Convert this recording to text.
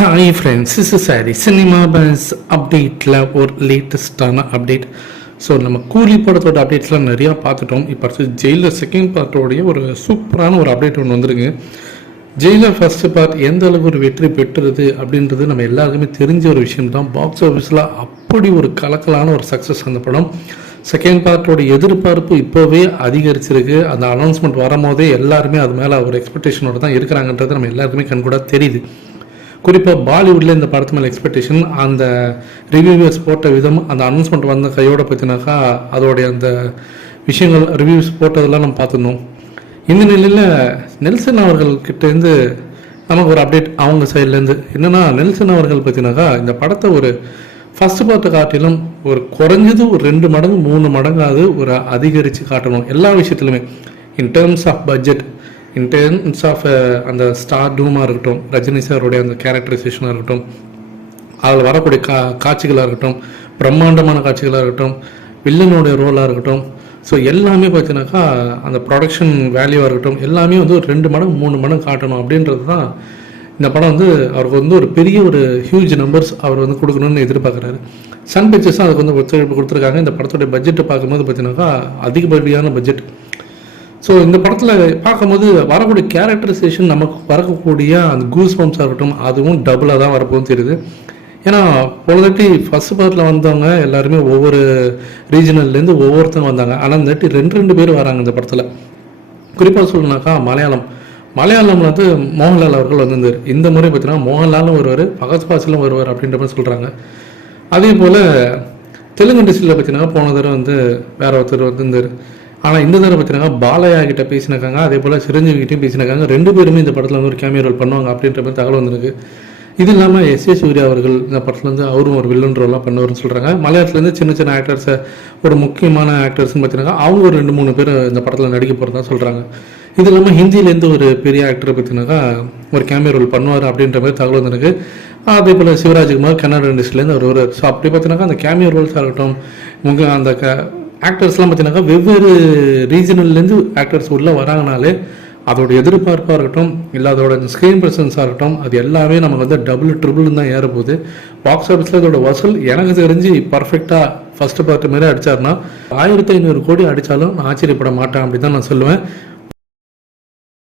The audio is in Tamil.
ஹாய் ஃப்ரெண்ட்ஸ் இஸ் சாரி சினிமா பஸ் அப்டேட்டில் ஒரு லேட்டஸ்டான அப்டேட் ஸோ நம்ம கூலி படத்தோட அப்டேட்ஸ்லாம் நிறையா பார்த்துட்டோம். இப்போ அடுத்து ஜெயிலில் செகண்ட் பார்ட்டோடைய ஒரு சூப்பரான ஒரு அப்டேட் ஒன்று வந்துருங்க ஜெயிலில் ஃபஸ்ட்டு பார்ட் எந்த அளவுக்கு ஒரு வெற்றி பெற்றுறது அப்படின்றது நம்ம எல்லாருக்குமே தெரிஞ்ச ஒரு விஷயம் தான் பாக்ஸ் ஆஃபீஸில் அப்படி ஒரு கலக்கலான ஒரு சக்ஸஸ் அந்த படம். செகண்ட் பார்ட்டோட எதிர்பார்ப்பு இப்போவே அதிகரிச்சிருக்கு. அந்த அனௌன்ஸ்மெண்ட் வரும்போதே எல்லாருமே அது மேலே ஒரு எக்ஸ்பெக்டேஷனோட தான் இருக்கிறாங்கன்றது நம்ம எல்லாருக்குமே கண்கூட தெரியுது. குறிப்பாக பாலிவுட்டில் இந்த படத்து மேலே எக்ஸ்பெக்டேஷன் அந்த ரிவ்யூவர்ஸ் போட்ட விதம் அந்த அனௌன்ஸ்மெண்ட் வந்த கையோட பார்த்தினாக்கா அதோடைய அந்த விஷயங்கள் ரிவ்யூஸ் போட்டதெல்லாம் நம்ம பார்த்துருந்தோம் இந்த நிலையில் நெல்சன் அவர்கள் கிட்டேருந்து நமக்கு ஒரு அப்டேட் அவங்க சைட்லேருந்து என்னென்னா நெல்சன் அவர்கள் பார்த்தினாக்கா இந்த படத்தை ஒரு ஃபஸ்ட்டு பார்ட்டை காட்டிலும் ஒரு குறைஞ்சது ஒரு ரெண்டு மடங்கு மூணு மடங்காவது ஒரு அதிகரித்து காட்டணும். எல்லா விஷயத்துலையுமே in terms of budget in terms of அந்த ஸ்டார் டூமாக இருக்கட்டும் ரஜினி சாருடைய அந்த கேரக்டரைசேஷனாக இருக்கட்டும் அதில் வரக்கூடிய கா காட்சிகளாக இருக்கட்டும் பிரம்மாண்டமான காட்சிகளாக இருக்கட்டும் வில்லனுடைய ரோலாக இருக்கட்டும் ஸோ எல்லாமே பார்த்தீங்கன்னாக்கா அந்த ப்ரொடக்ஷன் வேல்யூவாக இருக்கட்டும் எல்லாமே வந்து ஒரு ரெண்டு மடங்கு மூணு மடங்கு காட்டணும் அப்படின்றது தான் இந்த படம் வந்து அவருக்கு வந்து ஒரு பெரிய ஒரு ஹியூஜ் நம்பர்ஸ் அவர் வந்து கொடுக்கணும்னு எதிர்பார்க்குறாரு. சன் பிக்சர்ஸும் அதுக்கு வந்து ஒத்துழைப்பு கொடுத்துருக்காங்க. இந்த படத்துடைய பட்ஜெட்டை பார்க்கும்போது பார்த்தீங்கன்னாக்கா அதிகப்படியான பட்ஜெட் ஸோ இந்த படத்தில் பார்க்கும்போது வரக்கூடிய கேரக்டரைசேஷன் நமக்கு வரக்கூடிய அந்த கூஸ் பம்ப்ஸாக இருக்கட்டும் அதுவும் டபுளாக தான் வரப்போகுது தெரியுது. ஏன்னா பொழுதாட்டி ஃபஸ்ட் பார்ட்டில் வந்தவங்க எல்லாருமே ஒவ்வொரு ரீஜனல்லேருந்து ஒவ்வொருத்தரும் வந்தாங்க. ஆனால் இந்த ரெண்டு ரெண்டு பேர் வராங்க இந்த படத்தில். குறிப்பாக சொல்லணுனாக்கா மலையாளம். மலையாளம் வந்து மோகன்லால் அவர்கள் வந்திருந்தார். இந்த முறை பார்த்தீங்கன்னா மோகன்லாலும் வருவார் பகத் பாசிலும் வருவார் அப்படின்ற மாதிரி சொல்கிறாங்க அதே போல் தெலுங்கு இண்டஸ்ட்ரியில் பார்த்தீங்கன்னா போன தடவை வந்து வேற ஒருத்தர் வந்திருந்தார். ஆனால் இந்த தடவை பார்த்தீங்கன்னா பாலையா கிட்ட பேசினாக்காங்க அதே போல் சிரஞ்சீவி கிட்டையும் பேசினாக்காங்க. ரெண்டு பேருமே இந்த படத்தில் வந்து ஒரு கேமியோ ரோல் பண்ணுவாங்க அப்படின்ற மாதிரி தகவல் வந்திருக்கு. இது இல்லாமல் எஸ் ஏ சூர்யா அவர்கள் இந்த படத்துலேருந்து அவரும் ஒரு வில்லன் ரோலாக பண்ணுவார்னு சொல்கிறாங்க மலையாளத்துலேருந்து சின்ன சின்ன ஆக்டர்ஸை ஒரு முக்கியமான ஆக்டர்ஸ்னு பார்த்தீங்கன்னா அவங்க ஒரு ரெண்டு மூணு பேர் இந்த படத்தில் நடிக்க போகிறதா சொல்கிறாங்க இது இல்லாமல் ஹிந்திலேருந்து ஒரு பெரிய ஆக்டர் பார்த்தீங்கன்னாக்கா ஒரு கேமியா ரோல் பண்ணுவார் அப்படின்ற மாதிரி தகவல் வந்திருக்கு. அதே போல் சிவராஜ்குமார் கன்னட இண்டஸ்ட்ரியிலேருந்து அவர் வருவார் ஸோ அப்படி பார்த்தீங்கன்னாக்கா அந்த கேமியா ரோல்ஸாக இருக்கட்டும் முக அந்த க ஆக்டர்ஸ்லாம் பார்த்தீங்கன்னாக்கா வெவ்வேறு ரீஜனல்லேருந்து ஆக்டர்ஸ் உள்ளே வராங்கனாலே அதோட எதிர்பார்ப்பாக இருக்கட்டும் இல்லை அதோட ஸ்க்ரீன் ப்ரெசன்ஸாக இருக்கட்டும் அது எல்லாமே நமக்கு வந்து டபுள் ட்ரிபிள்னு தான் ஏறப்போகுது. பாக்ஸ் ஆஃபீஸில் இதோட வசூல் எனக்கு தெரிஞ்சு பர்ஃபெக்டாக ஃபஸ்ட்டு பார்ட் மாரி அடித்தாருன்னா ஆயிரத்தி ஐநூறு கோடி அடித்தாலும் நான் ஆச்சரியப்பட மாட்டேன் அப்படி தான் நான் சொல்லுவேன்.